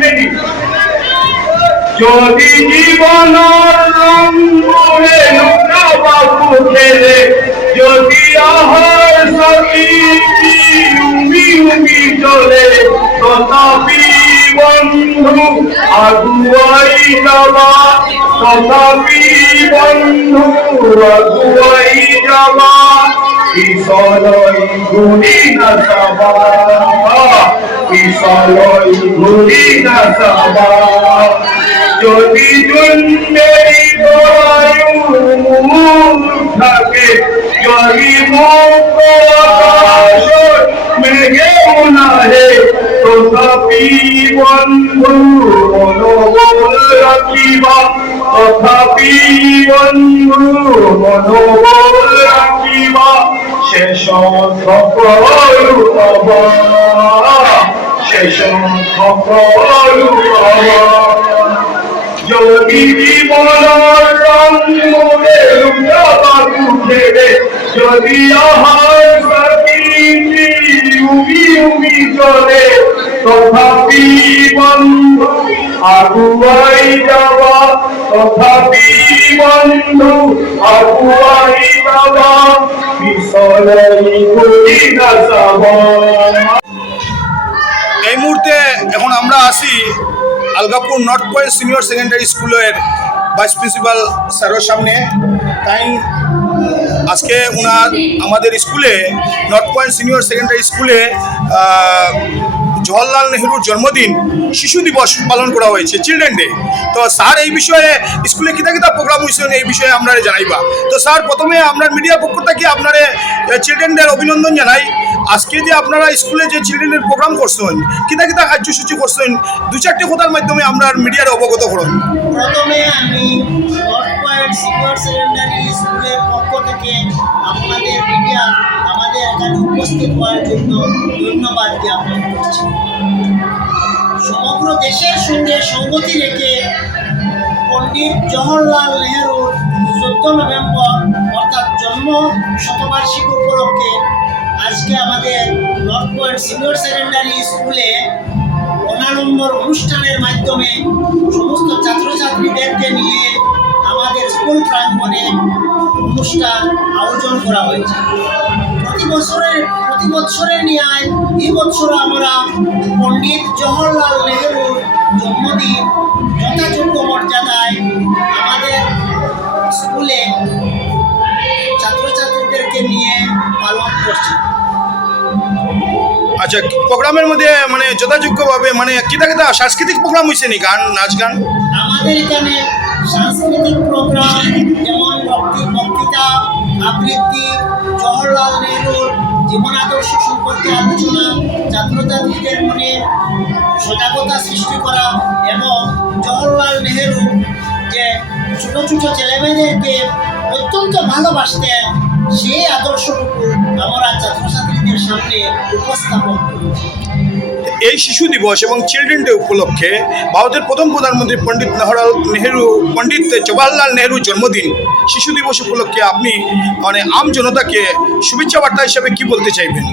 Minute. যদি জীবন রং করে বাবু খেলে, যদি আহার সবই উমি উমি চলে, তথাপি বন্ধু আগুয়াই যাবা, তথাপি বন্ধু আগুয়াই যাবা, পিছলৈ ঘূৰি নাযাবা, পিছলৈ ঘূৰি নাযাবা। যদি জুন্দেৰি গৰায়ু মোৰ থাকে, যদি মোক আকাশত মেঘেও নাহে, তথাপি বন্ধু মনোবল ৰাখিবা, তথাপি বন্ধু মনোবল ৰাখিবা, শেষত সকলো পাবা, শেষত সকলো পাবা। যদি জীবনৰ ৰং মোৰে লুকাবাকু খেলে, যদি আহাৰ চাকি উমি উমি চলে, তথাপি বন্ধু আগুৱাই যাবা, তথাপি বন্ধু আগুৱাই যাবা, পিছলৈ ঘূৰি নাযাবা। এই মুহূর্তে এখন আমরা আছি Algapur north point senior secondary স্কুলের ভাইস প্রিন্সিপাল স্যারের সামনে। তাই আজকে ওনার আমাদের স্কুলে নর্থ পয়েন্ট সিনিয়র সেকেন্ডারি স্কুলে জওহরলাল নেহরুর জন্মদিন শিশু দিবস পালন করা হয়েছে, চিলড্রেন ডে। তো স্যার এই বিষয়ে স্কুলে কিতা কিতা প্রোগ্রাম হয়েছে এই বিষয়ে আমরা জানাইবা। তো স্যার প্রথমে আপনার মিডিয়ার পক্ষ থেকে আপনার চিলড্রেন ডের অভিনন্দন জানাই। আজকে যে আপনারা স্কুলে যে চিলড্রেনের প্রোগ্রাম করছেন, কিতা কিতা কার্যসূচি করছেন, দু চারটি কথার মাধ্যমে আমরা মিডিয়ার অবগত করুন। প্রথমে আমি নর্থ পয়েন্ট সিনিয়র সেকেন্ডারি স্কুলের পক্ষ থেকে আপনাদের মিডিয়া আমাদের এখানে উপস্থিত হওয়ার জন্য ধন্যবাদ জ্ঞাপন করছি। সমগ্র দেশের সঙ্গে সঙ্গতি রেখে পণ্ডিত জওহরলাল নেহরুর 14 নভেম্বর অর্থাৎ জন্ম শতবার্ষিকী উপলক্ষে আজকে আমাদের নর্থ পয়েন্ট সিনিয়র সেকেন্ডারি স্কুলে অনাড়ম্বর অনুষ্ঠানের মাধ্যমে সমস্ত ছাত্রছাত্রীদেরকে নিয়ে আমাদের স্কুল প্রাঙ্গণে অনুষ্ঠান আয়োজন করা হয়েছে। প্রতি বছরের ন্যায় এই বছর আমরা পণ্ডিত জওহরলাল নেহরুর জন্মদিন যথাযোগ্য মর্যাদায় আমাদের স্কুলে ছাত্রছাত্রীদেরকে নিয়ে পালন করছি। আচ্ছা, প্রোগ্রামের মধ্যে মানে যথাযোগ্যভাবে মানে কিতা কিতা সাংস্কৃতিক প্রোগ্রাম হয়েছে নি? গান, নাচ গান? আমাদের এখানে সাংস্কৃতিক প্রোগ্রাম যেমন বক্তৃতা, আবৃত্তি, জওহরলাল নেহরুর জীবন আদর্শ সম্পর্কে আলোচনা, ছাত্রছাত্রীদের মনে সজাগতা সৃষ্টি করা এবং জওহরলাল নেহরু যে ছোট ছোট ছেলেমেয়েদেরকে অত্যন্ত ভালোবাসতেন সেই আদর্শটুকু আমরা ছাত্রছাত্রীদের সামনে উপস্থাপন করেছি। এই শিশু দিবস এবং চিলড্রেন ডে উপলক্ষে ভারতের প্রথম প্রধানমন্ত্রী পণ্ডিত জওহরলাল নেহরুর জন্মদিন শিশু দিবস উপলক্ষে আপনি মানে আম জনতাকে শুভেচ্ছা বার্তা হিসাবে কি বলতে চাইবেন?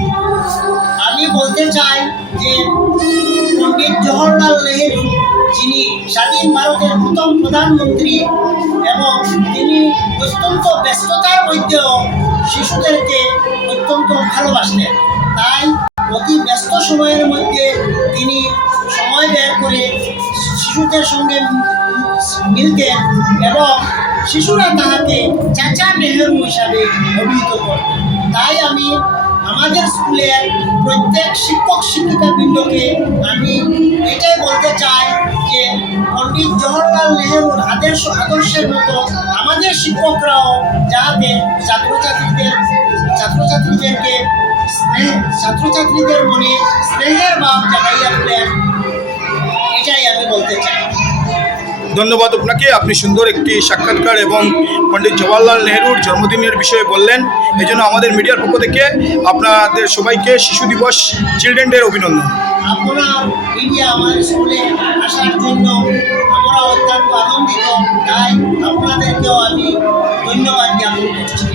আমি বলতে চাই যে পণ্ডিত জওহরলাল নেহরু যিনি স্বাধীন ভারতের প্রথম প্রধানমন্ত্রী এবং তিনি অত্যন্ত ব্যস্ততার মধ্যেও শিশুদেরকে অত্যন্ত ভালোবাসতেন। তাই অতি ব্যস্ত সময়ের মধ্যে তিনি সময় বের করে শিশুদের সঙ্গে মিলতেন এবং শিশুরা তাহাকে চাচা নেহরু হিসাবে অভিহিত করতেন। তাই আমি আমাদের স্কুলের প্রত্যেক শিক্ষক শিক্ষিকাবৃন্দকে আমি এটাই বলতে চাই যে পণ্ডিত জওহরলাল নেহরুর আদর্শের মতো আমাদের শিক্ষকরাও যাতে ছাত্রছাত্রীদের মনে স্নেহের ভাব জাগাইয়া তোলেন, এটাই আমি বলতে চাই। ধন্যবাদ আপনাকে, আপনি সুন্দর একটি সাক্ষাৎকার এবং পণ্ডিত জওহরলাল নেহরুর জন্মদিনের বিষয়ে বললেন। এই জন্য আমাদের মিডিয়ার পক্ষ থেকে আপনাদের সবাইকে শিশু দিবস চিলড্রেন ডের অভিনন্দন। আপনারা মিডিয়া আমার স্কুলে আসার জন্য আমরা অত্যন্ত আনন্দিত, তাই আপনাদেরকেও আমি ধন্যবাদ জ্ঞাপন করছি।